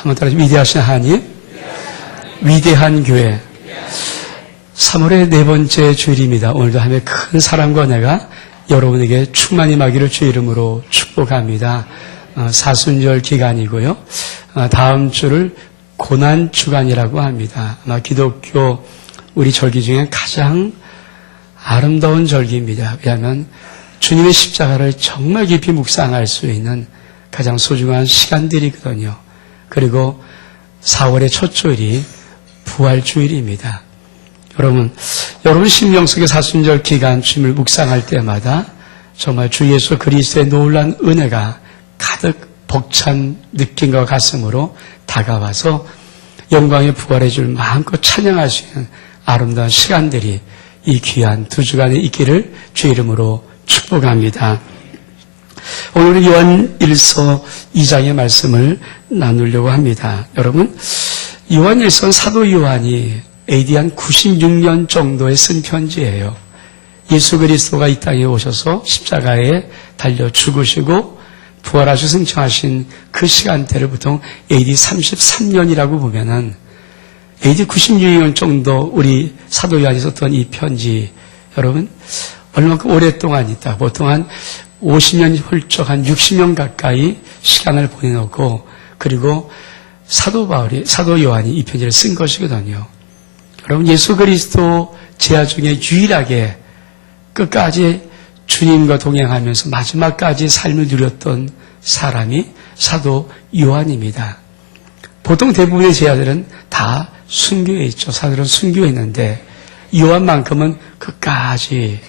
한번 따라서 위대하신 하나님, 위대한 교회. 3월의 네 번째 주일입니다. 오늘도 하나님의 큰 사랑과 은혜가 여러분에게 충만히 임하기를 주의 이름으로 축복합니다. 사순절 기간이고요. 다음 주를 고난주간이라고 합니다. 아마 기독교 우리 절기 중에 가장 아름다운 절기입니다. 왜냐하면 주님의 십자가를 정말 깊이 묵상할 수 있는 가장 소중한 시간들이거든요. 그리고 4월의 첫 주일이 부활주일입니다. 여러분 심령 속의 사순절 기간 주님을 묵상할 때마다 정말 주 예수 그리스도의 놀라운 은혜가 가득 벅찬 느낌과 가슴으로 다가와서 영광의 부활의 줄 마음껏 찬양할 수 있는 아름다운 시간들이 이 귀한 두 주간에 있기를 주의 이름으로 축복합니다. 오늘은 요한 1서 2장의 말씀을 나누려고 합니다. 여러분, 요한 1서는 사도 요한이 AD 한 96년 정도에 쓴 편지예요. 예수 그리스도가 이 땅에 오셔서 십자가에 달려 죽으시고 부활하셔 승천하신 그 시간대를 보통 AD 33년이라고 보면은 AD 96년 정도 우리 사도 요한이 썼던 이 편지, 여러분 얼마큼 오랫동안 있다. 보통 한 50년이 훌쩍 한 60년 가까이 시간을 보내놓고 그리고 사도 요한이 이 편지를 쓴 것이거든요. 여러분 예수 그리스도 제자 중에 유일하게 끝까지 주님과 동행하면서 마지막까지 삶을 누렸던 사람이 사도 요한입니다. 보통 대부분의 제자들은 다 순교해 있죠. 사도들은 순교했는데 요한만큼은 끝까지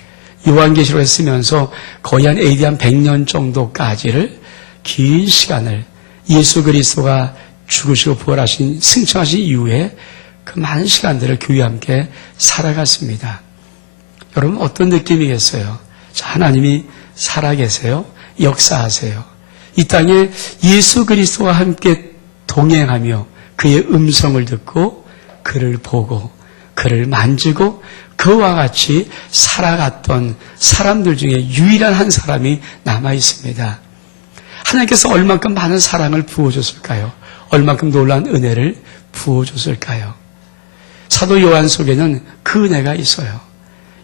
요한계시록에 쓰면서 거의 한 AD 한 100년 정도까지를 긴 시간을 예수 그리스도가 죽으시고 부활하신 승천하신 이후에 그 많은 시간들을 교회와 함께 살아갔습니다. 여러분 어떤 느낌이겠어요? 자, 하나님이 살아계세요. 역사하세요. 이 땅에 예수 그리스도와 함께 동행하며 그의 음성을 듣고 그를 보고 그를 만지고 그와 같이 살아갔던 사람들 중에 유일한 한 사람이 남아 있습니다. 하나님께서 얼만큼 많은 사랑을 부어줬을까요? 얼만큼 놀라운 은혜를 부어줬을까요? 사도 요한 속에는 그 은혜가 있어요.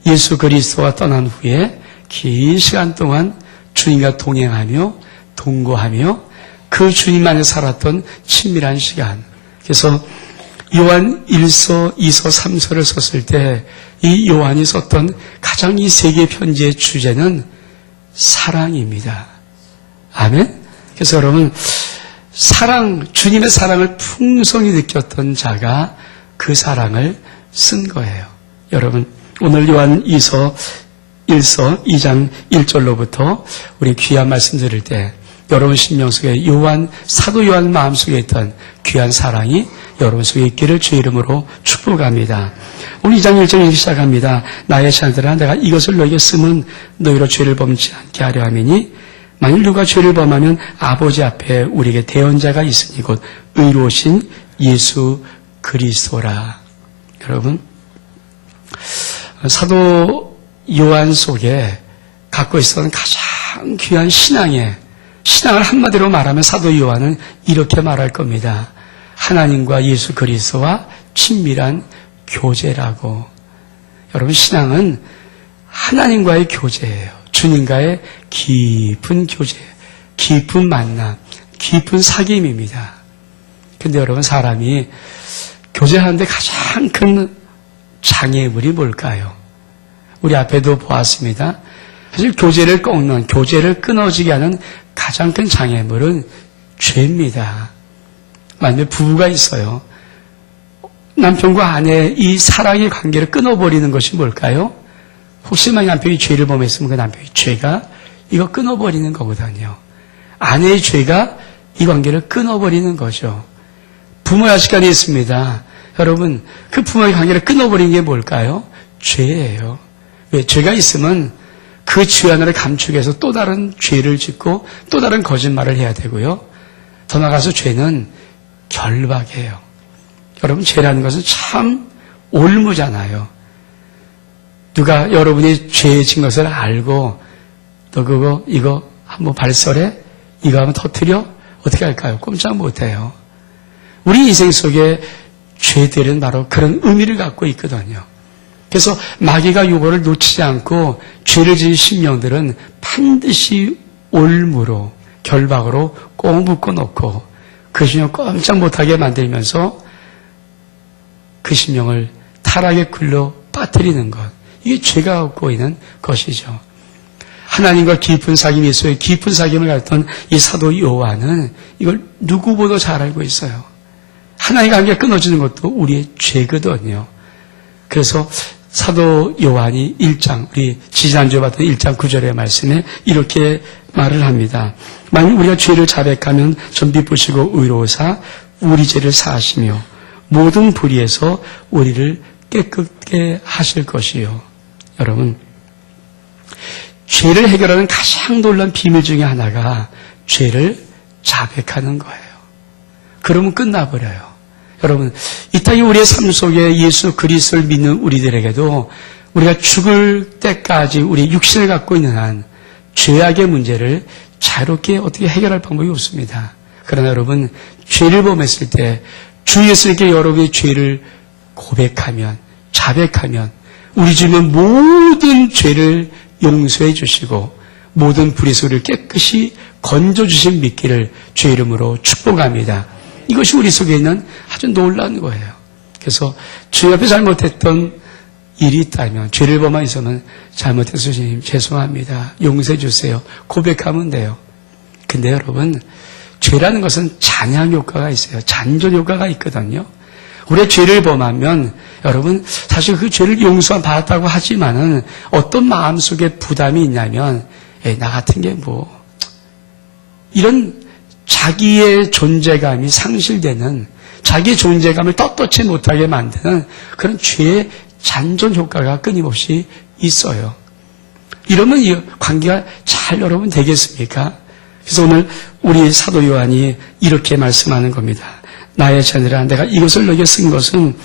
예수 그리스도가 떠난 후에 긴 시간 동안 주님과 동행하며 동거하며 그 주님 안에 살았던 친밀한 시간. 그래서 요한 1서, 2서, 3서를 썼을 때 이 요한이 썼던 가장 이 세 개의 편지의 주제는 사랑입니다. 아멘? 그래서 여러분 주님의 사랑을 풍성히 느꼈던 자가 그 사랑을 쓴 거예요. 여러분 오늘 요한 1서 2장 1절로부터 우리 귀한 말씀 들을 때 여러분 심령 속에 사도 요한 마음속에 있던 귀한 사랑이 여러분 속에 있기를 주의 이름으로 축복합니다. 오늘 2장 1절에 시작합니다. 나의 자들아 내가 이것을 너에게 쓰면 너희로 죄를 범치 않게 하려 함이니 만일 누가 죄를 범하면 아버지 앞에 우리에게 대언자가 있으니 곧 의로우신 예수 그리스도라. 여러분 사도 요한 속에 갖고 있었던 가장 귀한 신앙을 한마디로 말하면 사도 요한은 이렇게 말할 겁니다. 하나님과 예수 그리스도와 친밀한 교제라고. 여러분 신앙은 하나님과의 교제예요. 주님과의 깊은 교제, 깊은 만남, 깊은 사귐입니다. 근데 여러분 사람이 교제하는데 가장 큰 장애물이 뭘까요? 우리 앞에도 보았습니다. 사실 교제를 끊어지게 하는 가장 큰 장애물은 죄입니다. 만약에 부부가 있어요. 남편과 아내의 이 사랑의 관계를 끊어버리는 것이 뭘까요? 혹시 만약 남편이 죄를 범했으면 그 남편의 죄가 이거 끊어버리는 거거든요. 아내의 죄가 이 관계를 끊어버리는 거죠. 부모 자식 간에 있습니다. 여러분 그 부모의 관계를 끊어버리는 게 뭘까요? 죄예요. 왜? 죄가 있으면 그 죄 하나를 감추기 위해서 또 다른 죄를 짓고 또 다른 거짓말을 해야 되고요. 더 나아가서 죄는 결박이에요. 여러분 죄라는 것은 참 올무잖아요. 누가 여러분이 죄에 진 것을 알고 너 이거 한번 발설해? 이거 한번 터뜨려? 어떻게 할까요? 꼼짝 못해요. 우리 인생 속에 죄들은 바로 그런 의미를 갖고 있거든요. 그래서 마귀가 요거를 놓치지 않고 죄를 지은 심령들은 반드시 올무로 결박으로 꼭 묶어놓고 그 심령 꼼짝 못하게 만들면서 그 심령을 타락의 굴로 빠뜨리는 것. 이게 죄가 갖고 있는 것이죠. 하나님과 깊은 사귐이 있어요. 깊은 사귐을 가졌던 이 사도 요한은 이걸 누구보다 잘 알고 있어요. 하나님과 관계가 끊어지는 것도 우리의 죄거든요. 그래서 사도 요한이 1장, 우리 지난주에 봤던 1장 9절의 말씀에 이렇게 말을 합니다. 만일 우리가 죄를 자백하면 전비 보시고 의로우사 우리 죄를 사하시며 모든 불의에서 우리를 깨끗게 하실 것이요. 여러분, 죄를 해결하는 가장 놀라운 비밀 중에 하나가 죄를 자백하는 거예요. 그러면 끝나버려요. 여러분, 이 땅에 우리의 삶 속에 예수 그리스도를 믿는 우리들에게도 우리가 죽을 때까지 우리 육신을 갖고 있는 한 죄악의 문제를 자유롭게 어떻게 해결할 방법이 없습니다. 그러나 여러분, 죄를 범했을 때 주 예수님께 여러분의 죄를 고백하면, 자백하면 우리 주님은 모든 죄를 용서해 주시고 모든 불의에서 우리를 깨끗이 건져주신 믿기를 주의 이름으로 축복합니다. 이것이 우리 속에 있는 아주 놀라운 거예요. 그래서 주 앞에 잘못했던 일이 있다면, 죄를 범하여서는 잘못해서 주님 죄송합니다, 용서해 주세요, 고백하면 돼요. 근데 여러분, 죄라는 것은 잔향 효과가 있어요. 잔존 효과가 있거든요. 우리가 죄를 범하면 여러분, 사실 그 죄를 용서받았다고 하지만은 어떤 마음속에 부담이 있냐면, 나 같은 게 뭐 이런 자기의 존재감이 상실되는, 자기의 존재감을 떳떳지 못하게 만드는 그런 죄의 잔존 효과가 끊임없이 있어요. 이러면 이 관계가 잘 여러분 되겠습니까? 그래서 오늘 우리 사도 요한이 이렇게 말씀하는 겁니다. 나의 자녀들아, 내가 이것을 너에게 쓴 것은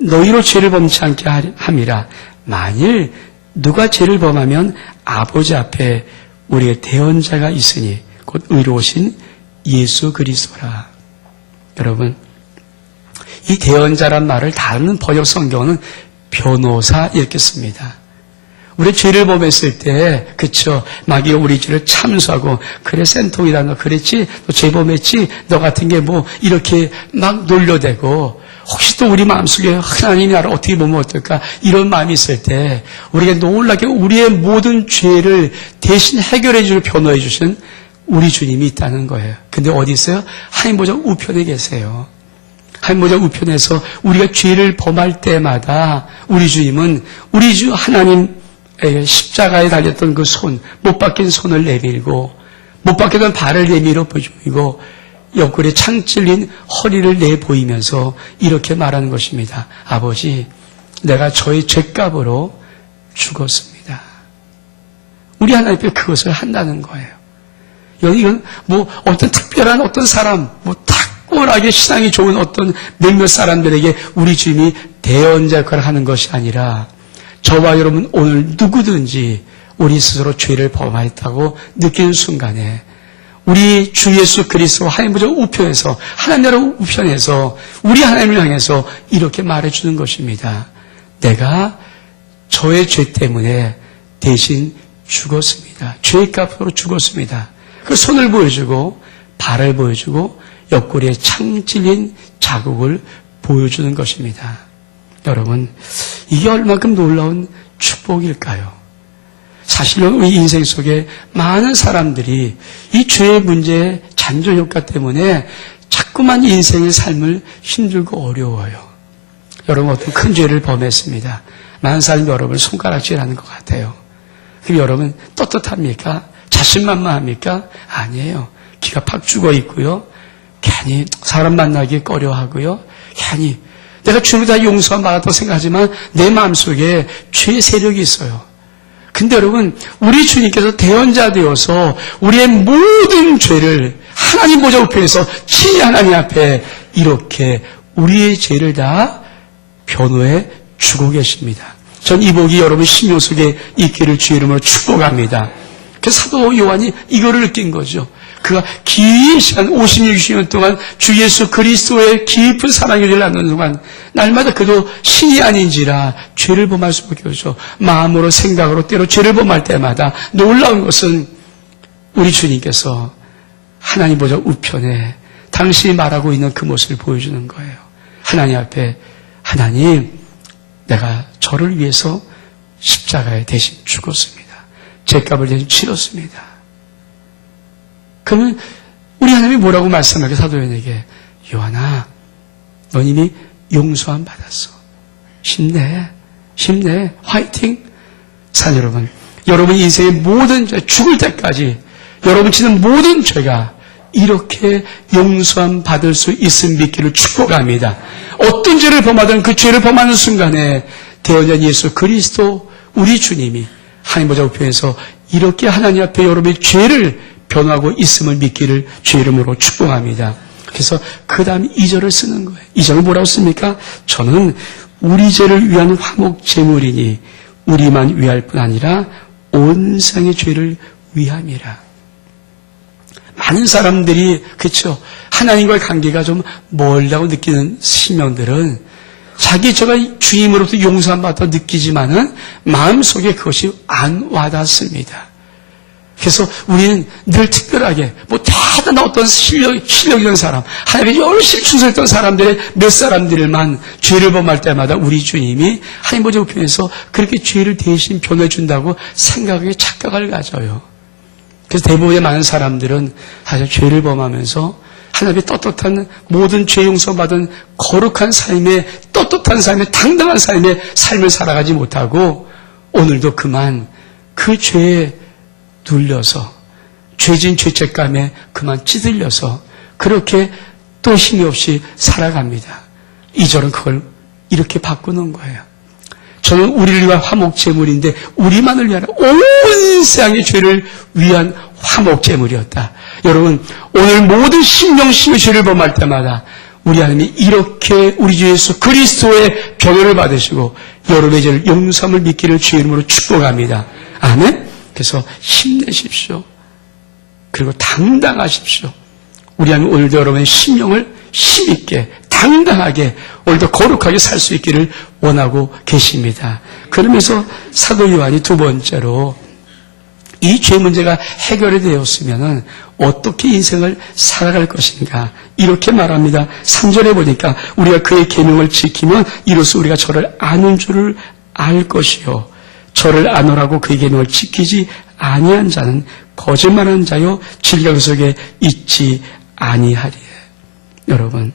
너희로 죄를 범치 않게 함이라. 만일 누가 죄를 범하면 아버지 앞에 우리의 대언자가 있으니 곧 의로우신 예수 그리스도라. 여러분, 이 대언자란 말을 다른 번역 성경은 변호사 이렇게 씁니다. 우리 죄를 범했을 때, 그쵸, 마귀가 우리 죄를 참수하고, 그래 센통이다, 너 그랬지, 너 죄범했지, 너 같은 게 뭐 이렇게 막 놀려대고, 혹시 또 우리 마음속에 하나님이 나를 어떻게 보면 어떨까, 이런 마음이 있을 때 우리가 놀랍게 우리의 모든 죄를 대신 해결해 주고 변호해 주신 우리 주님이 있다는 거예요. 근데 어디 있어요? 하나님 보좌 우편에 계세요. 하나님 보좌 우편에서 우리가 죄를 범할 때마다 우리 주님은 우리 주 하나님 십자가에 달렸던 그 손, 못 박힌 손을 내밀고 못 박혔던 발을 내밀어 보이고 옆구리에 창 찔린 허리를 내보이면서 이렇게 말하는 것입니다. 아버지, 내가 저의 죄값으로 죽었습니다. 우리 하나님 앞에 그것을 한다는 거예요. 이건 뭐 어떤 특별한 어떤 사람, 뭐 탁월하게 신앙이 좋은 어떤 몇몇 사람들에게 우리 주님이 대언자 역할을 하는 것이 아니라 저와 여러분 오늘 누구든지 우리 스스로 죄를 범하였다고 느끼는 순간에 우리 주 예수 그리스도 하나님 보좌 우편에서, 하나님 나라 우편에서 우리 하나님을 향해서 이렇게 말해주는 것입니다. 내가 저의 죄 때문에 대신 죽었습니다. 죄의 값으로 죽었습니다. 그 손을 보여주고 발을 보여주고 옆구리에 창 찔린 자국을 보여주는 것입니다. 여러분, 이게 얼마큼 놀라운 축복일까요? 사실은 우리 인생 속에 많은 사람들이 이 죄의 문제의 잔존 효과 때문에 자꾸만 인생의 삶을 힘들고 어려워요. 여러분, 어떤 큰 죄를 범했습니다. 많은 사람이 여러분을 손가락질하는 것 같아요. 그럼 여러분 떳떳합니까? 자신만만합니까? 아니에요. 기가 팍 죽어 있고요. 괜히 사람 만나기 꺼려하고요. 괜히 내가 주님을 다 용서한 받았다고 생각하지만 내 마음속에 죄의 세력이 있어요. 근데 여러분, 우리 주님께서 대언자 되어서 우리의 모든 죄를 하나님 보좌 우편에서 친히 하나님 앞에 이렇게 우리의 죄를 다 변호해 주고 계십니다. 전 이 복이 여러분 심령 속에 있기를 주의 이름으로 축복합니다. 그래서 사도 요한이 이거를 느낀 거죠. 그가 긴 시간 50년, 60년 동안 주 예수 그리스도의 깊은 사랑을 나누는 동안 날마다 그도 신이 아닌지라 죄를 범할 수밖에 없죠. 마음으로 생각으로 때로 죄를 범할 때마다 놀라운 것은 우리 주님께서 하나님 보좌 우편에 당신이 말하고 있는 그 모습을 보여주는 거예요. 하나님 앞에 하나님, 내가 저를 위해서 십자가에 대신 죽었습니다. 죄값을 대신 치렀습니다. 그러면 우리 하나님이 뭐라고 말씀하게 사도 요한에게, 요한아, 넌 이미 용서함 받았어. 힘내, 화이팅. 사랑 여러분, 여러분 인생의 모든 죄, 죽을 때까지 여러분 지는 모든 죄가 이렇게 용서함 받을 수 있음 믿기를 축복합니다. 어떤 죄를 범하든 그 죄를 범하는 순간에 대언자 예수 그리스도 우리 주님이 하나님 보좌 우편에서 이렇게 하나님 앞에 여러분의 죄를 변화하고 있음을 믿기를 주의 이름으로 축복합니다. 그래서 그 다음 2절을 쓰는 거예요. 2절은 뭐라고 씁니까? 저는 우리 죄를 위한 화목 제물이니 우리만 위할 뿐 아니라 온 세상의 죄를 위함이라. 많은 사람들이 그렇죠. 하나님과의 관계가 좀 멀다고 느끼는 신명들은 자기 죄가 주님으로부터 용서함 받다 느끼지만은 마음속에 그것이 안 와닿습니다. 그래서 우리는 늘 특별하게 대단한 어떤 실력 있는 사람, 하나님께 열심히 충성했던 사람들의 몇 사람들만 죄를 범할 때마다 우리 주님이 하나님 보좌 우편에서 그렇게 죄를 대신 변해준다고 생각에 착각을 가져요. 그래서 대부분의 많은 사람들은 사실 죄를 범하면서 하나님의 떳떳한 모든 죄 용서받은 거룩한 삶의 떳떳한 삶의 당당한 삶의 삶을 살아가지 못하고 오늘도 그만 그 죄에 눌려서 죄진 죄책감에 그만 찌들려서 그렇게 또 힘이 없이 살아갑니다. 2절은 그걸 이렇게 바꾸는 거예요. 저는 우리를 위한 화목제물인데 우리만을 위한 온 세상의 죄를 위한 화목제물이었다. 여러분, 오늘 모든 심령심의 죄를 범할 때마다 우리 하나님이 이렇게 우리 주 예수 그리스도의 변호를 받으시고 여러분의 죄를 용서함을 믿기를 주의 이름으로 축복합니다. 아멘. 그래서 힘내십시오. 그리고 당당하십시오. 우리 하나님 오늘도 여러분의 심령을 힘있게 당당하게 오늘도 거룩하게 살 수 있기를 원하고 계십니다. 그러면서 사도 요한이 두 번째로 이 죄 문제가 해결이 되었으면 어떻게 인생을 살아갈 것인가 이렇게 말합니다. 3절에 보니까 우리가 그의 계명을 지키면 이로써 우리가 저를 아는 줄을 알 것이요 저를 아노라고 그의 계명을 지키지 아니한 자는 거짓말하는 자요 진리가 그 속에 있지 아니하리에. 여러분,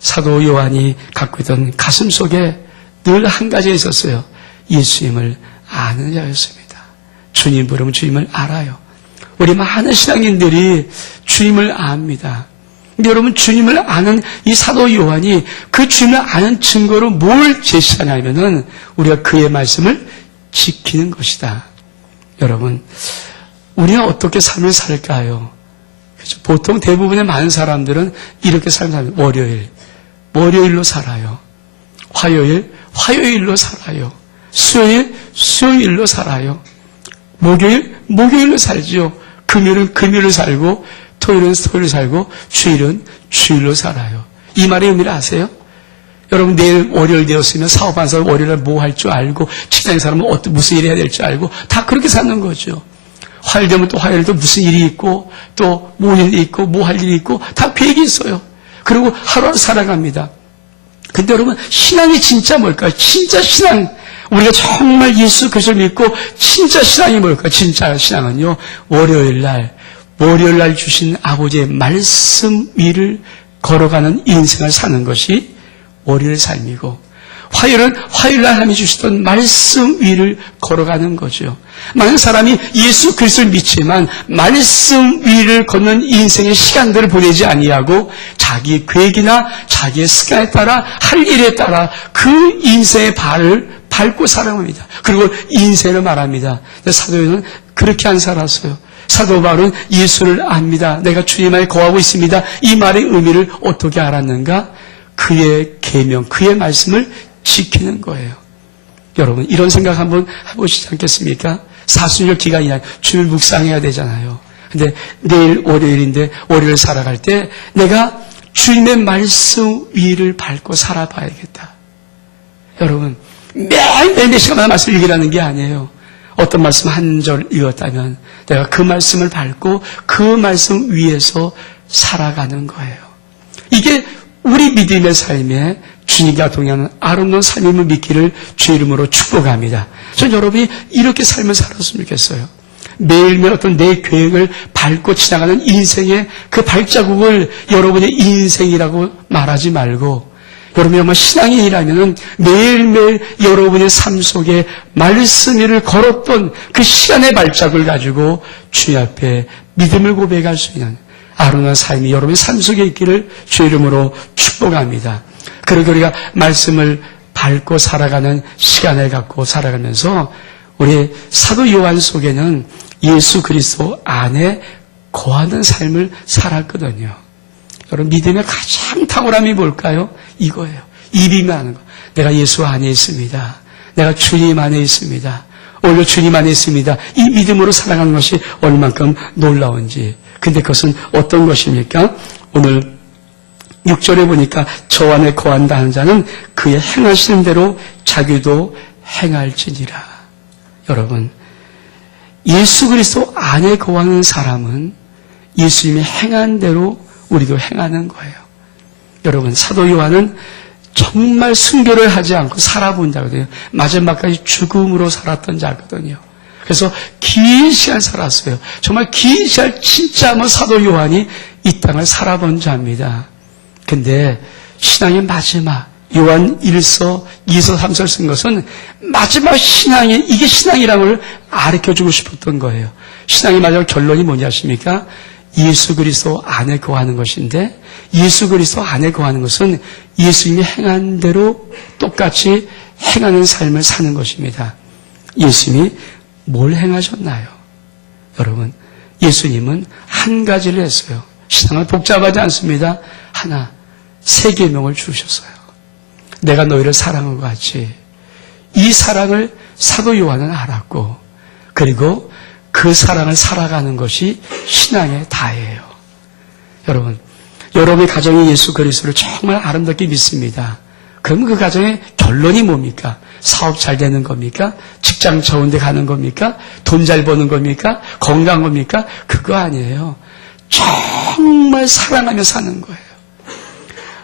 사도 요한이 갖고 있던 가슴 속에 늘 한 가지가 있었어요. 예수님을 아는 자였습니다. 주님 부르면 주님을 알아요. 우리 많은 신앙인들이 주님을 압니다. 근데 여러분, 주님을 아는 이 사도 요한이 그 주님을 아는 증거로 뭘 제시하냐면은 우리가 그의 말씀을 지키는 것이다. 여러분, 우리가 어떻게 삶을 살까요? 그렇죠? 보통 대부분의 많은 사람들은 이렇게 살면 월요일로 살아요. 화요일로 살아요. 수요일로 살아요. 목요일로 살지요. 금요일은 금요일로 살고, 토요일은 토요일로 살고, 주일은 주일로 살아요. 이 말의 의미를 아세요? 여러분, 내일 월요일 되었으면 사업하는 사람 월요일날 뭐 할 줄 알고, 직장인 사람은 무슨 일 해야 될 줄 알고, 다 그렇게 사는 거죠. 화요일 되면 또 화요일도 무슨 일이 있고, 또 뭐 일이 있고, 뭐 할 일이 있고, 다 계획이 있어요. 그리고 하루하루 살아갑니다. 근데 여러분, 신앙이 진짜 뭘까요? 진짜 신앙. 우리가 정말 예수 그리스도를 믿고 진짜 신앙이 뭘까요? 진짜 신앙은요, 월요일날 주신 아버지의 말씀 위를 걸어가는 인생을 사는 것이 월요일 삶이고, 화요일날 하나님이 주시던 말씀 위를 걸어가는 거죠. 많은 사람이 예수 그리스도를 믿지만 말씀 위를 걷는 인생의 시간들을 보내지 아니하고 자기의 계획이나 자기의 습관에 따라 할 일에 따라 그 인생의 발을 밟고 살아갑니다. 그리고 인생을 말합니다. 사도 요한은 그렇게 안 살았어요. 사도 바울은 예수를 압니다. 내가 주님 안에 거하고 있습니다. 이 말의 의미를 어떻게 알았는가? 그의 계명, 그의 말씀을 지키는 거예요. 여러분, 이런 생각 한번 해보시지 않겠습니까? 사순절 기간이야. 주일 묵상해야 되잖아요. 근데 내일 월요일인데 월요일 살아갈 때 내가 주님의 말씀 위를 밟고 살아봐야겠다. 여러분, 매일매일 몇 시간마다 말씀 읽으라는 게 아니에요. 어떤 말씀 한 절 읽었다면 내가 그 말씀을 밟고 그 말씀 위에서 살아가는 거예요. 이게 우리 믿음의 삶에 주님과 동행하는 아름다운 삶임을 믿기를 주 이름으로 축복합니다. 전 여러분이 이렇게 삶을 살았으면 좋겠어요. 매일매일 어떤 내 계획을 밟고 지나가는 인생의 그 발자국을 여러분의 인생이라고 말하지 말고, 여러분이 정말 신앙인이라면 매일매일 여러분의 삶 속에 말씀 위를 걸었던 그 시간의 발자국을 가지고 주님 앞에 믿음을 고백할 수 있는 아름다운 삶이 여러분의 삶 속에 있기를 주 이름으로 축복합니다. 그리고 우리가 말씀을 밟고 살아가는 시간을 갖고 살아가면서 우리 사도 요한 속에는 예수 그리스도 안에 거하는 삶을 살았거든요. 여러분, 믿음의 가장 탁월함이 뭘까요? 이거예요. 입이면 하는 거. 내가 예수 안에 있습니다. 내가 주님 안에 있습니다. 오히려 주님 안에 있습니다. 이 믿음으로 살아가는 것이 얼만큼 놀라운지. 근데 그것은 어떤 것입니까? 오늘 6절에 보니까 저 안에 거한다 하는 자는 그의 행하시는 대로 자기도 행할지니라. 여러분, 예수 그리스도 안에 거하는 사람은 예수님이 행한 대로 우리도 행하는 거예요. 여러분, 사도 요한은 정말 순교를 하지 않고 살아본 자거든요. 마지막까지 죽음으로 살았던 자거든요. 그래서 긴 시간 살았어요. 정말 긴 시간 진짜 사도 요한이 이 땅을 살아본 자입니다. 근데 신앙의 마지막 요한 1서, 2서, 3서를 쓴 것은 마지막 신앙이 이게 신앙이라는 걸 가르쳐주고 싶었던 거예요. 신앙의 마지막 결론이 뭐냐 하십니까? 예수 그리스도 안에 거하는 것인데, 예수 그리스도 안에 거하는 것은 예수님이 행한 대로 똑같이 행하는 삶을 사는 것입니다. 예수님이 뭘 행하셨나요? 여러분, 예수님은 한 가지를 했어요. 신앙은 복잡하지 않습니다. 하나, 세 계명을 주셨어요. 내가 너희를 사랑한 것 같이. 이 사랑을 사도 요한은 알았고, 그리고 그 사랑을 살아가는 것이 신앙의 다예요. 여러분, 여러분의 가정이 예수 그리스도를 정말 아름답게 믿습니다. 그럼 그 가정의 결론이 뭡니까? 사업 잘 되는 겁니까? 직장 좋은 데 가는 겁니까? 돈 잘 버는 겁니까? 건강한 겁니까? 그거 아니에요. 정말 사랑하며 사는 거예요.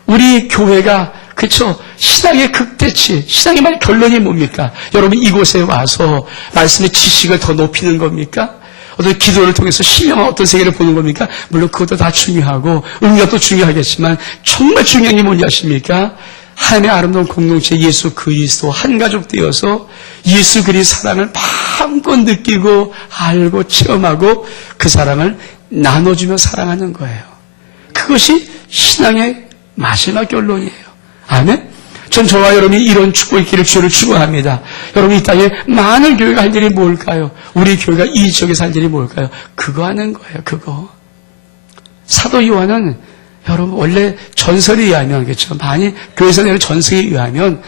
우리 교회가 그렇죠. 신앙의 극대치, 신앙의 말 결론이 뭡니까? 여러분 이곳에 와서 말씀의 지식을 더 높이는 겁니까? 어떤 기도를 통해서 신령한 어떤 세계를 보는 겁니까? 물론 그것도 다 중요하고 응답도 중요하겠지만 정말 중요한 게 뭔지 아십니까? 하나님의 아름다운 공동체 예수 그리스도 한 가족 되어서 예수 그리스도 사랑을 마음껏 느끼고 알고 체험하고 그 사랑을 나눠주며 사랑하는 거예요. 그것이 신앙의 마지막 결론이에요. 아멘? 전 저와 여러분이 이런 축복 있기를 주를 축원합니다. 여러분 이 땅에 많은 교회가 할 일이 뭘까요? 우리 교회가 이 지역에서 할 일이 뭘까요? 그거 하는 거예요. 그거. 사도 요한은 여러분 원래 전설에 의하면 그렇죠. 많이 교회에서 내는 전설에 의하면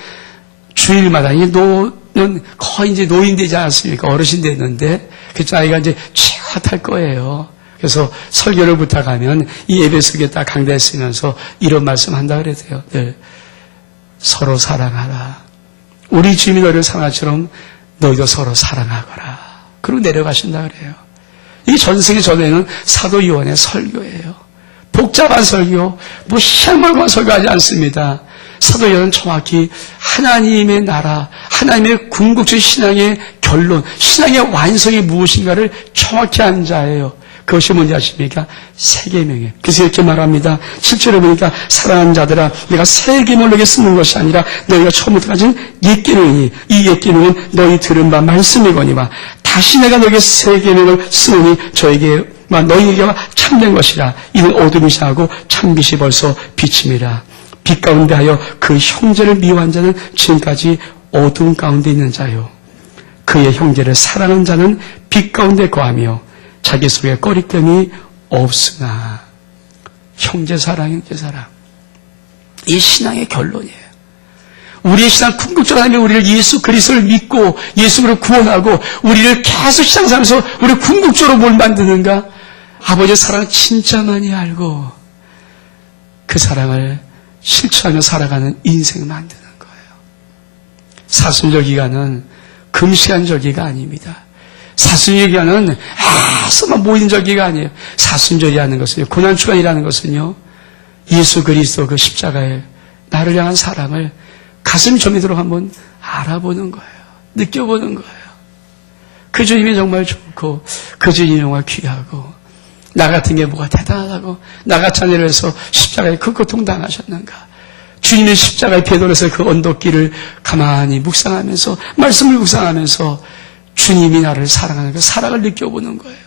주일마다 이 노는 거의 이제 노인 되지 않았습니까? 어르신 됐는데 그렇죠. 아이가 이제 취hat할 거예요. 그래서 설교를 부탁하면 이 예배 속에 딱 강단에 쓰면서 이런 말씀 한다 그랬대요. 늘 서로 사랑하라. 우리 주님이 너희를 사랑하처럼 너희도 서로 사랑하거라. 그리고 내려가신다 그래요. 이 전생에 전에는 사도 요한의 설교예요. 복잡한 설교, 뭐 희한물건 설교하지 않습니다. 사도 요한은 정확히 하나님의 나라, 하나님의 궁극적 신앙의 결론, 신앙의 완성이 무엇인가를 정확히 한 자예요. 그것이 뭔지 아십니까? 세 계명이에요. 그래서 이렇게 말합니다. 7절에 보니까 사랑하는 자들아 내가 새 계명을 너에게 쓰는 것이 아니라 너희가 처음부터 가진 옛 계명이니 이 옛 계명은 너희 들은 바 말씀이거니와 다시 내가 너에게 새 계명을 쓰노니 저에게와 너희에게와 참된 것이라. 이는 어둠이 지나고 참빛이 벌써 비침이라. 빛 가운데 하여 그 형제를 미워한 자는 지금까지 어둠 가운데 있는 자요. 그의 형제를 사랑하는 자는 빛 가운데 거하며 자기 속에 꺼리낌이 없으나. 형제 사랑, 형제 사랑. 이 신앙의 결론이에요. 우리의 신앙 궁극적으로 하나님이 우리를 예수 그리스도를 믿고 예수를 구원하고 우리를 계속 신앙생활에서 우리를 궁극적으로 뭘 만드는가? 아버지의 사랑을 진짜 많이 알고 그 사랑을 실천하며 살아가는 인생을 만드는 거예요. 사순절 기간은 금시간절 기가 아닙니다. 사순절 기간은 아서만 모인절 기가 아니에요. 사순절이라는 것은요, 고난주간이라는 것은요, 예수 그리스도 그 십자가의 나를 향한 사랑을 가슴 저미도록 한번 알아보는 거예요. 느껴보는 거예요. 그 주님이 정말 좋고 그 주님이 정말 귀하고 나 같은 게 뭐가 대단하다고 나 같은 일을 해서 십자가에 그 고통당하셨는가. 주님의 십자가의 배돌에서 그 언덕길을 가만히 묵상하면서 말씀을 묵상하면서 주님이 나를 사랑하는 그 사랑을 느껴보는 거예요.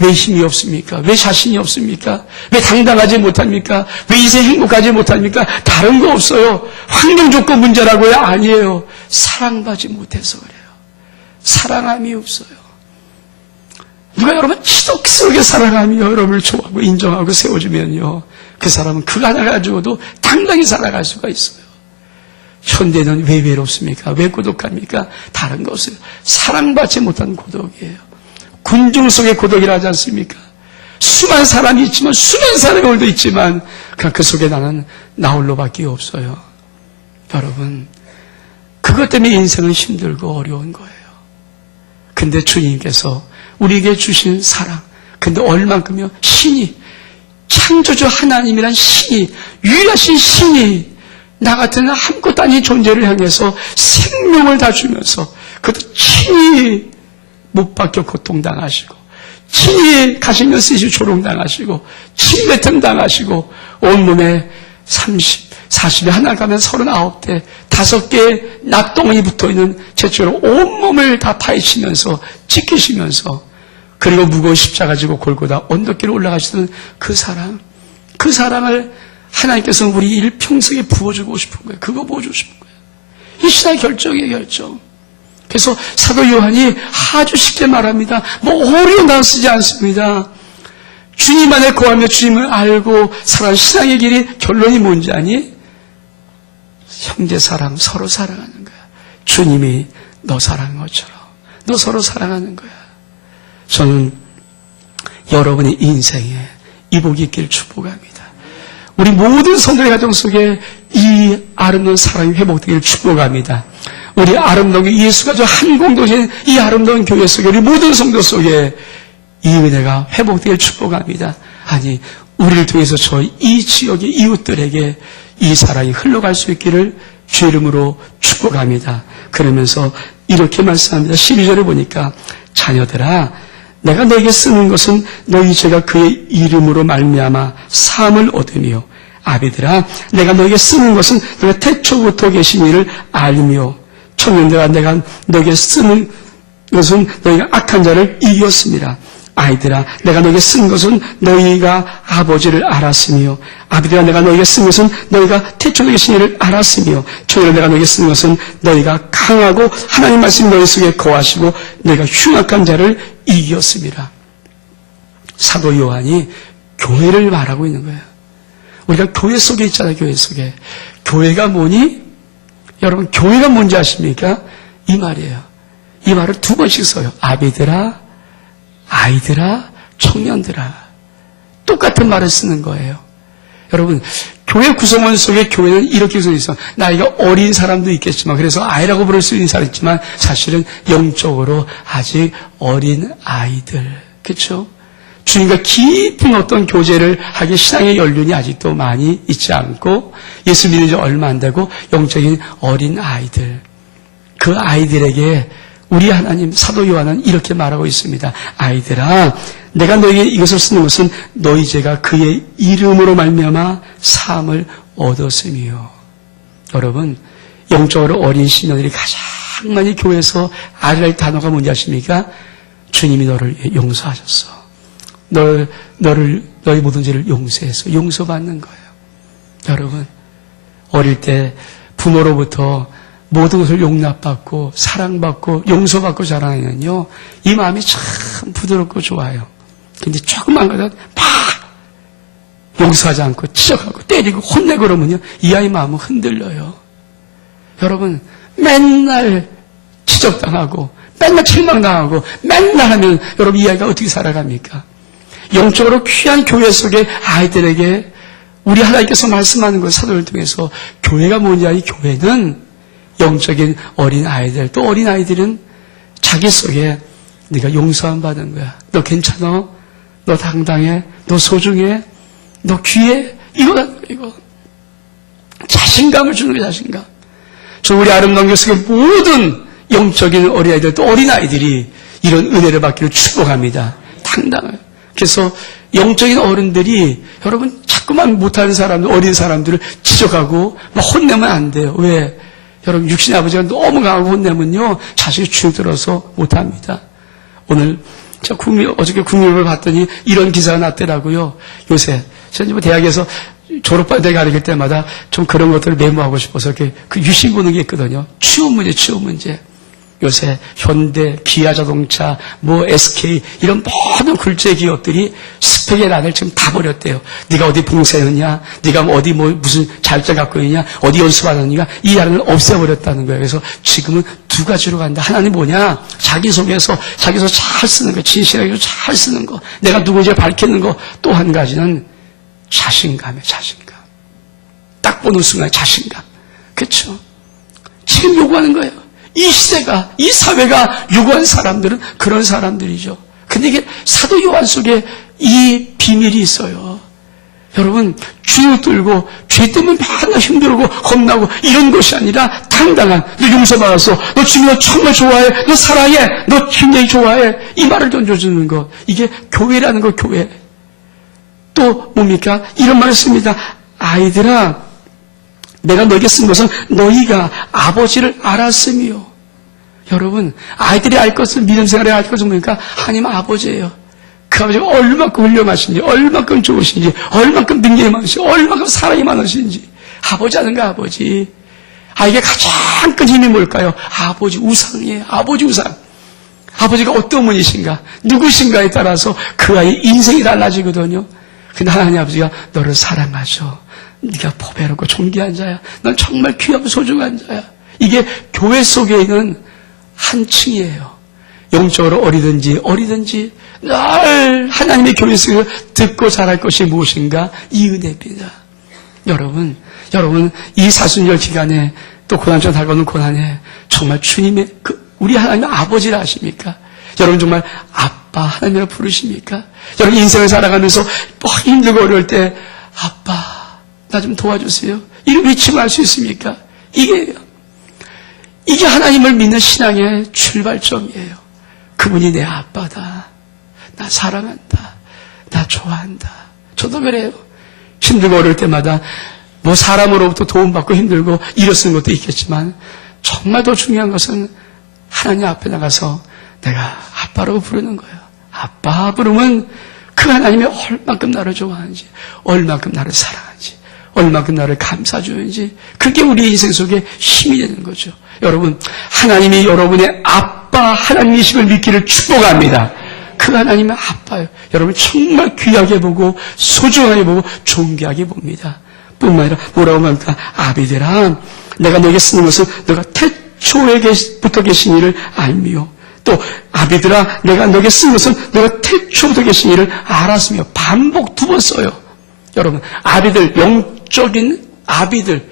왜 힘이 없습니까? 왜 자신이 없습니까? 왜 당당하지 못합니까? 왜 인생 행복하지 못합니까? 다른 거 없어요. 환경 조건 문제라고요? 아니에요. 사랑받지 못해서 그래요. 사랑함이 없어요. 누가 여러분 지독스럽게 사랑하며 여러분을 좋아하고 인정하고 세워주면요, 그 사람은 그거 하나 가지고도 당당히 살아갈 수가 있어요. 현대는 왜 외롭습니까? 왜 고독합니까? 다른 거 없어요. 사랑받지 못한 고독이에요. 군중 속의 고독이라 하지 않습니까? 수많은 사람이 있지만 수많은 사람이 오늘도 있지만 그 속에 나는 나 홀로밖에 없어요. 여러분, 그것 때문에 인생은 힘들고 어려운 거예요. 근데 주님께서 우리에게 주신 사랑, 근데 얼만큼요? 신이, 창조주 하나님이란 신이, 유일하신 신이 나 같은 아무것도 아닌 존재를 향해서 생명을 다 주면서 그것도 친히 못 박혀 고통당하시고 친히 가시면 쓰시 조롱당하시고 침뱉음 당하시고 온몸에 30, 40에 하나 가면 39대 5개의 납덩이 붙어있는 채찍으로 온몸을 다 파헤치면서 찢기시면서 그리고 무거운 십자가 지고 골고다 언덕길을 올라가시던 그 사랑, 그 사랑을 하나님께서 우리 일평생에 부어주고 싶은 거예요. 그거 부어주고 싶은 거예요. 이 신앙의 결정이에요, 결정. 그래서 사도 요한이 아주 쉽게 말합니다. 뭐 어려운 단어 쓰지 않습니다. 주님 안에 거하며 주님을 알고 살아가는 신앙의 길이 결론이 뭔지 아니? 형제 사랑, 서로 사랑하는 거야. 주님이 너 사랑한 것처럼 너 서로 사랑하는 거야. 저는 여러분의 인생에 이 복이 있기를 축복합니다. 우리 모든 성도의 가정 속에 이 아름다운 사랑이 회복되기를 축복합니다. 우리 아름다운 예수가 저 한 공동체인 이 아름다운 교회 속에 우리 모든 성도 속에 이 은혜가 회복되기를 축복합니다. 아니, 우리를 통해서 저 이 지역의 이웃들에게 이 사랑이 흘러갈 수 있기를 주 이름으로 축복합니다. 그러면서 이렇게 말씀합니다. 12절에 보니까 자녀들아, 내가 너에게 쓰는 것은 너희 죄가 그의 이름으로 말미암아 사함을 얻으며 아비들아, 내가 너에게 쓰는 것은 너가 태초부터 계신 이를 알며 청년들아, 내가 너에게 쓰는 것은 너희가 악한 자를 이겼습니다. 아이들아, 내가 너에게 쓴 것은 너희가 아버지를 알았으며 아비들아, 내가 너에게 쓴 것은 너희가 태초에 계신 이를 알았으며 청년들아, 내가 너에게 쓴 것은 너희가 강하고 하나님 말씀이 너희 속에 거하시고 너희가 흉악한 자를 이겼습니다. 사도 요한이 교회를 말하고 있는 거예요. 우리가 교회 속에 있잖아요. 교회 속에. 교회가 뭐니? 여러분, 교회가 뭔지 아십니까? 이 말이에요. 이 말을 2번씩 써요. 아비들아, 아이들아, 청년들아. 똑같은 말을 쓰는 거예요. 여러분, 교회 구성원 속에 교회는 이렇게 구성되어 있어. 나이가 어린 사람도 있겠지만, 그래서 아이라고 부를 수 있는 사람이 있지만, 사실은 영적으로 아직 어린 아이들. 그렇죠? 주님과 깊은 어떤 교제를 하기 신앙의 연륜이 아직도 많이 있지 않고 예수 믿는 지 얼마 안 되고 영적인 어린 아이들, 그 아이들에게 우리 하나님 사도 요한은 이렇게 말하고 있습니다. 아이들아, 내가 너에게 이것을 쓰는 것은 너희 죄가 그의 이름으로 말미암아 사함을 얻었으며. 여러분, 영적으로 어린 시녀들이 가장 많이 교회에서 알아야 단어가 뭔지 아십니까? 주님이 너를 용서하셨어. 너희 모든 죄를 용서해서 용서받는 거예요. 여러분, 어릴 때 부모로부터 모든 것을 용납받고 사랑받고 용서받고 자라면요, 이 마음이 참 부드럽고 좋아요. 근데 조금만 가다 막 용서하지 않고 지적하고 때리고 혼내고 그러면요, 이 아이 마음은 흔들려요. 여러분, 맨날 지적당하고, 맨날 책망당하고, 맨날 하면 여러분 이 아이가 어떻게 살아갑니까? 영적으로 귀한 교회 속에 아이들에게 우리 하나님께서 말씀하는 것, 사도를 통해서 교회가 뭐냐, 이 교회는 영적인 어린 아이들, 또 어린 아이들은 자기 속에 네가 용서함 받은 거야. 너 괜찮아? 너 당당해? 너 소중해? 너 귀해? 이거. 자신감을 주는 거야, 자신감. 저 우리 아름다운 교회 속의 모든 영적인 어린아이들, 또 어린아이들이 이런 은혜를 받기를 축복합니다. 당당해요. 그래서 영적인 어른들이 여러분 자꾸만 못하는 사람들, 어린 사람들을 지적하고 막 혼내면 안 돼요. 왜? 여러분 육신의 아버지가 너무 강하고 혼내면요 자식이 주눅들어서 못합니다. 오늘 제가 어저께 국민을 봤더니 이런 기사가 났더라고요. 요새 저는 대학에서 졸업반대 가르칠 때마다 좀 그런 것들을 메모하고 싶어서 이렇게 그 유심 보는 게 있거든요. 취업 문제. 요새 현대, 기아자동차, SK 이런 모든 굴제 기업들이 스펙의 란을 지금 다 버렸대요. 네가 어디 봉사했느냐, 네가 어디 무슨 자격증 갖고 있느냐, 어디 연수받았느냐, 이 란을 없애버렸다는 거예요. 그래서 지금은 두 가지로 간다. 하나는 뭐냐, 자기소개서 잘 쓰는 거, 진실하게 잘 쓰는 거, 내가 누구인지 밝히는 거. 또 한 가지는 자신감이에요. 자신감. 딱 보는 순간 자신감. 그렇죠? 지금 요구하는 거예요. 이 시대가, 이 사회가 요구한 사람들은 그런 사람들이죠. 근데 이게 사도 요한 속에 이 비밀이 있어요. 여러분, 주눅 들고 죄 때문에 맨날 힘들고 겁나고 이런 것이 아니라 당당한, 너 용서받았어, 너 지금 너 정말 좋아해, 너 사랑해, 너 굉장히 좋아해, 이 말을 던져주는 거. 이게 교회라는 거, 교회. 또 뭡니까? 이런 말을 씁니다. 아이들아, 내가 너에게 쓴 것은 너희가 아버지를 알았으며. 여러분, 아이들이 알 것은, 믿음 생활에 알 것은 뭡니까? 하나님 아버지예요. 그 아버지가 얼마큼 훌륭하신지, 얼마큼 좋으신지, 얼마큼 능력이 많으신지, 얼마큼 사랑이 많으신지. 아버지 아는가, 아버지. 아이에게 가장 큰 힘이 뭘까요? 아버지 우상이에요. 아버지 우상. 아버지가 어떤 분이신가, 누구신가에 따라서 그 아이의 인생이 달라지거든요. 근데 하나님 아버지가 너를 사랑하셔. 네가 보배롭고 존귀한 자야. 넌 정말 귀하고 소중한 자야. 이게 교회 속에 있는 한 층이에요. 영적으로 어리든지 늘 하나님의 교회 속에서 듣고 자랄 것이 무엇인가? 이 은혜입니다. 여러분 이 사순절 기간에 또 고난절 다가오는 고난에 정말 주님의 우리 하나님의 아버지를 아십니까? 여러분 정말 아빠 하나님이라고 부르십니까? 여러분 인생을 살아가면서 힘들고 어려울 때 아빠 나 좀 도와주세요. 이런 외침을 할 수 있습니까? 이게 하나님을 믿는 신앙의 출발점이에요. 그분이 내 아빠다. 나 사랑한다. 나 좋아한다. 저도 그래요. 힘들고 어려울 때마다 사람으로부터 도움받고 힘들고 일어서는 것도 있겠지만 정말 더 중요한 것은 하나님 앞에 나가서 내가 아빠라고 부르는 거예요. 아빠 부르면 그 하나님이 얼만큼 나를 좋아하는지, 얼만큼 나를 사랑하는지, 얼마큼 나를 감싸주는지, 그게 우리 인생 속에 힘이 되는 거죠. 여러분, 하나님이 여러분의 아빠 하나님이심을 믿기를 축복합니다. 그 하나님은 아빠예요. 여러분 정말 귀하게 보고 소중하게 보고 존귀하게 봅니다. 뿐만 아니라 뭐라고 합니까? 아비들아, 내가 너에게 쓰는 것은 너가 태초에부터 계신 이를 알미요. 또 아비들아, 내가 너에게 쓴 것은 너가 태초부터 계신 이를 알았으며. 반복 2번 써요. 여러분, 아비들, 영적인 아비들,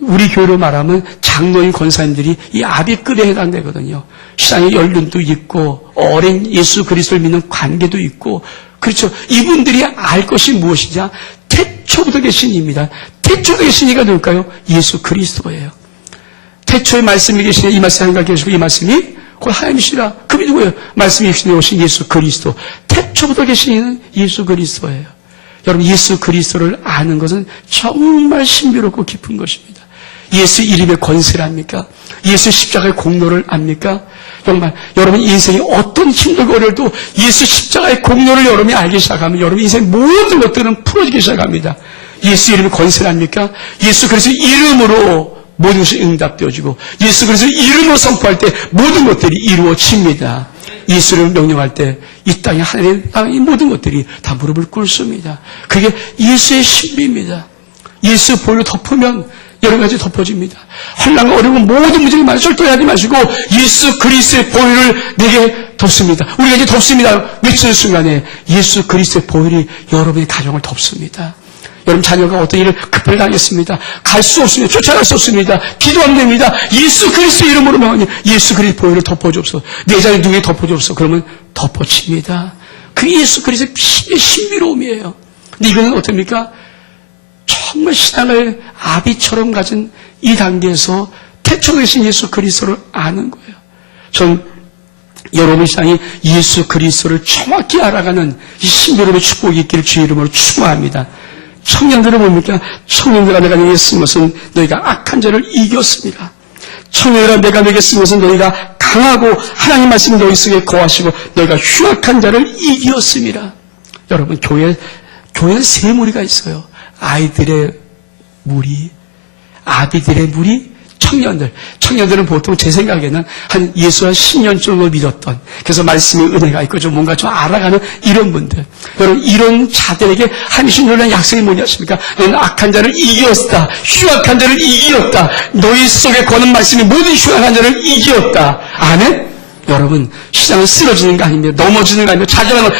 우리 교회로 말하면 장로인 권사님들이 이 아비급에 해당되거든요. 신앙의 연륜도 있고 어린 예수 그리스도를 믿는 관계도 있고, 그렇죠. 이분들이 알 것이 무엇이냐? 태초부터 계신 이입니다. 태초부터 계신 이가 누굴까요? 예수 그리스도예요. 태초에 말씀이 계시네. 이 말씀이 한가 계시고 이 말씀이 곧 하나님이시라. 그분이 누구예요? 말씀이 입신에 오신 예수 그리스도. 태초부터 계신 이는 예수 그리스도예요. 여러분, 예수 그리스도를 아는 것은 정말 신비롭고 깊은 것입니다. 예수 이름의 권세를 압니까? 예수 십자가의 공로를 압니까? 정말 여러분 인생이 어떤 힘들고 어려워도 예수 십자가의 공로를 여러분이 알기 시작하면 여러분 인생 모든 것들은 풀어지기 시작합니다. 예수 이름의 권세를 압니까? 예수 그리스도 이름으로 모든 것이 응답되어지고 예수 그리스도 이름으로 선포할 때 모든 것들이 이루어집니다. 예수를 명령할 때 이 땅에 하늘의 땅의 모든 것들이 다 무릎을 꿇습니다. 그게 예수의 신비입니다. 예수 보혈로 덮으면 여러 가지 덮어집니다. 환난과 어려운 모든 문제를 많이 절도하지 마시고 예수 그리스도의 보혈을 내게 덮습니다. 우리가 이제 덮습니다. 외치는 순간에 예수 그리스도의 보혈이 여러분의 가정을 덮습니다. 여러분 자녀가 어떤 일을 급하게 당했습니다. 갈 수 없습니다. 쫓아갈 수 없습니다. 기도하면 됩니다. 예수 그리스도 이름으로 명하니 예수 그리스도 보혈을 덮어주옵소서. 내 자녀 누구에 덮어주옵소서. 그러면 덮어집니다. 그 예수 그리스도의 피의 신비로움이에요. 근데 이거는 어떻습니까? 정말 신앙을 아비처럼 가진 이 단계에서 태초에 계신 예수 그리스도를 아는 거예요. 전 여러분 신앙이 예수 그리스도를 정확히 알아가는 이 신비로움의 축복이 있기를 주의 이름으로 축원합니다. 청년들은 뭡니까? 청년들아 내가 너에게 쓴 것은 너희가 악한 자를 이겼습니다. 청년들아 내가 너에게 쓴 것은 너희가 강하고 하나님 말씀이 너희 속에 거하시고 너희가 흉악한 자를 이겼습니다. 여러분 교회는 세 무리가 있어요. 아이들의 무리, 아비들의 무리, 청년들은 보통 제 생각에는 한 예수 한 10년 정도 믿었던, 그래서 말씀의 은혜가 있고 좀 뭔가 좀 알아가는 이런 분들. 여러분, 이런 자들에게 하나님 놀라운 약속이 뭐냐십니까? 너는 악한 자를 이겼다. 흉악한 자를 이겼다. 너희 속에 거는 말씀이 모든 흉악한 자를 이겼다. 아멘? 여러분, 신앙은 쓰러지는 거 아닙니다. 넘어지는 거 아닙니다. 좌절하는 거,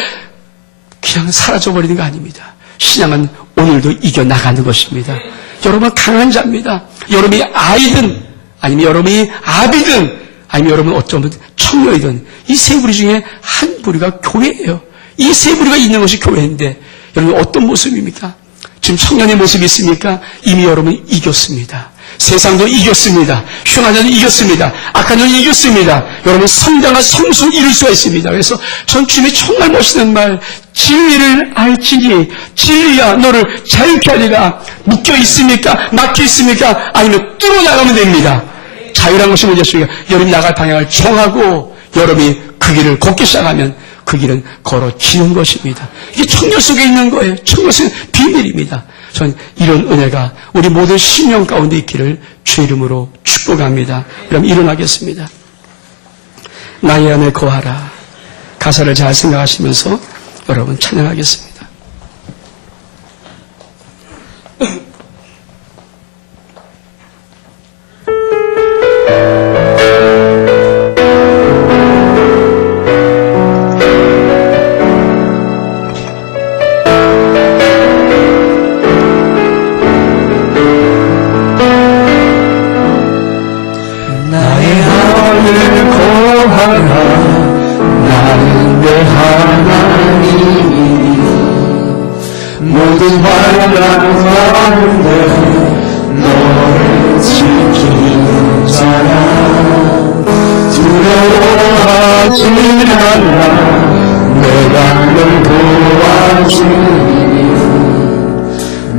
그냥 사라져버리는 거 아닙니다. 신앙은 오늘도 이겨나가는 것입니다. 여러분 강한 자입니다. 여러분이 아이든 아니면 여러분이 아비든 아니면 여러분 어쩌면 청년이든 이 세 무리 중에 한 무리가 교회예요. 이 세 무리가 있는 것이 교회인데 여러분 어떤 모습입니까? 지금 청년의 모습이 있습니까? 이미 여러분이 이겼습니다. 세상도 이겼습니다. 흉한 자도 이겼습니다. 악한 자도 이겼습니다. 여러분 성장한 성수를 이룰 수가 있습니다. 그래서 전 주님이 정말 멋있는 말, 진리를 알지니 진리야 너를 자유케 하리라. 묶여 있습니까? 막혀 있습니까? 아니면 뚫어나가면 됩니다. 자유란 것이 뭐겠습니까? 여러분이 나갈 방향을 정하고 여러분이 그 길을 걷기 시작하면 그 길은 걸어지는 것입니다. 이게 청년 속에 있는 거예요. 청년 속의 비밀입니다. 저는 이런 은혜가 우리 모든 심령 가운데 있기를 주의 이름으로 축복합니다. 그럼 일어나겠습니다. 나의 안에 거하라. 가사를 잘 생각하시면서 여러분 찬양하겠습니다. 모든 환난 가운데 너를 지키는 자라. 두려워하지 말라. 내가 널 도와주니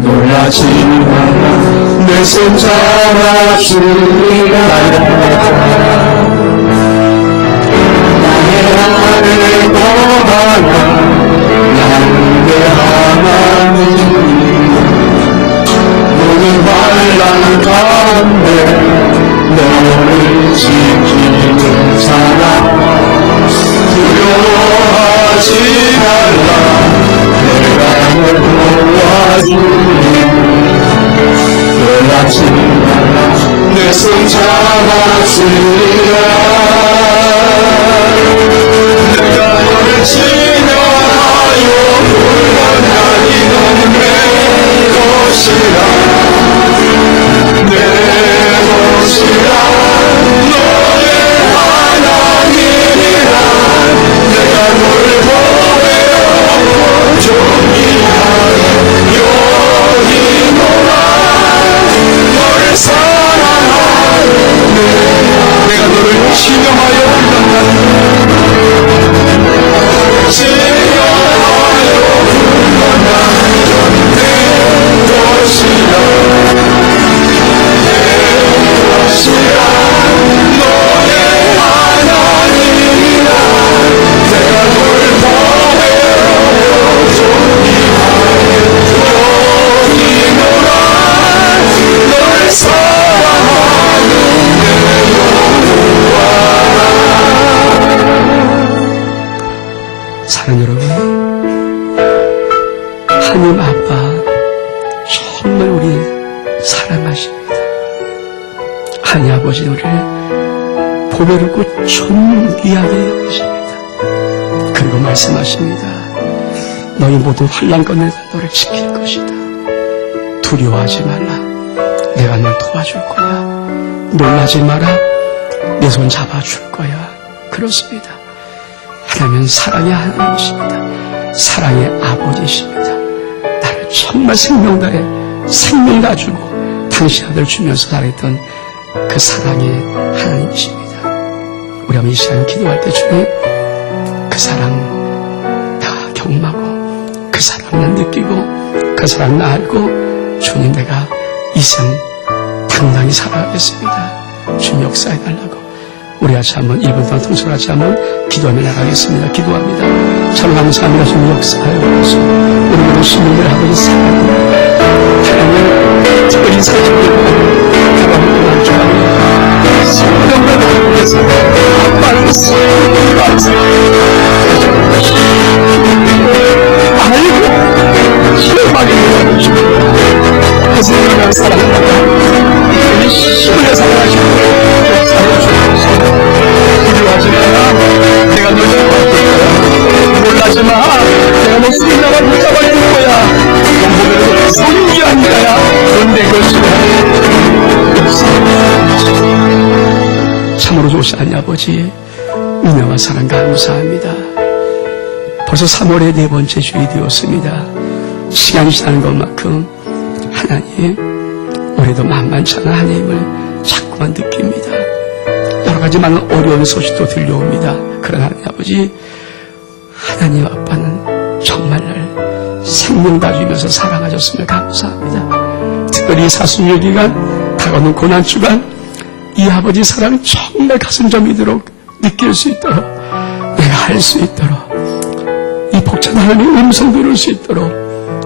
놀라지 말라. 내 손 잡아주리라. 나의 안에 거하라. 하나님 모든 환난 가운데 너를 지키는 사람. 두려워하지 말라. 내가 널 도와주니 놀라지 말라. 내 손 잡아주리라. 내가 너를 지켜하여 물러나니 너는 내 것이라. 내 것이라. 너의 하나님이라. 내가 너를 보배롭고 존귀하게 여기노라. 너를 사랑하네. 내가 너를 신령하여 올렸나니 말씀하십니다. 하나님 아버지 우리를 보배롭고 존귀하게 여기십니다. 그리고 말씀하십니다. 너희 모두 환난 가운데 너를 지킬 것이다. 두려워하지 말라. 내가 널 도와줄 거야. 놀라지 마라. 내 손 잡아줄 거야. 그렇습니다. 하나님은 사랑의 하나님이십니다. 사랑의 아버지이십니다. 나를 정말 생명 다 주고 당신 아들 주면서 살았던 그 사랑의 하나님이십니다. 우리 한번 이 시간 기도할 때 주님 그 사랑 다 경험하고 그 사랑 난 느끼고 그 사랑 나 알고 주님 내가 이 생 당당히 살아가겠습니다. 주님 역사해달라고 우리 같이 한번 1분 동안 통솔 같이 한번 기도하며 나가겠습니다. 기도합니다. 참 감사합니다. 주님 역사하여 주소서. 우리 모두 신령을 하고 사랑합니다. 하나님 특별히 사랑을 가방을 떠날 줄 알아요. 신령을 하고 계세요. 아빠를 사랑하면서 아이고 실망이 되어주시고 그 생명을 사랑한다고 이 힘을 사랑하시고 역사해주소서. 두려워하지 마라. 내가 널 도와줄 거야. 놀라지 마. 내가 너 수인나라 붙잡아줄 거야. 영보배로 손귀한 자야. 넌 내 것이야. 참으로 좋으신 하나님 아버지 은혜와 사랑 감사합니다. 벌써 3월의 네 번째 주일이 되었습니다. 시간이 지나는 것만큼 하나님 올해도 만만치 않은 하나님을 자꾸만 느낍니다. 여러 가지 많은 어려운 소식도 들려옵니다. 그러나 하나님 아버지 하나님 아빠는 정말 날 생명 다 주면서 사랑하셨음을 감사합니다. 특별히 사순절 기간 다가오는 고난주간 이 아버지 사랑 정말 가슴 저미도록 느낄 수 있도록 내가 할 수 있도록 이 복잡한 하나님의 음성 들을 수 있도록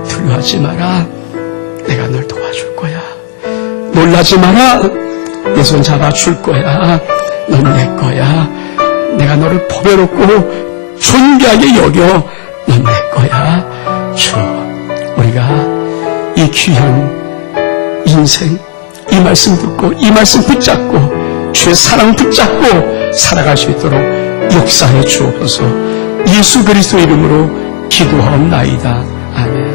두려워하지 마라. 내가 널 도와줄 거야. 놀라지 마라. 내 손 잡아줄 거야. 넌 내 거야. 내가 너를 보배롭고 존귀하게 여겨. 넌 내 거야. 주, 우리가 이 귀한 인생 이 말씀 듣고 이 말씀 붙잡고 주의 사랑 붙잡고 살아갈 수 있도록 역사해 주옵소서. 예수 그리스도 이름으로 기도하옵나이다. 아멘.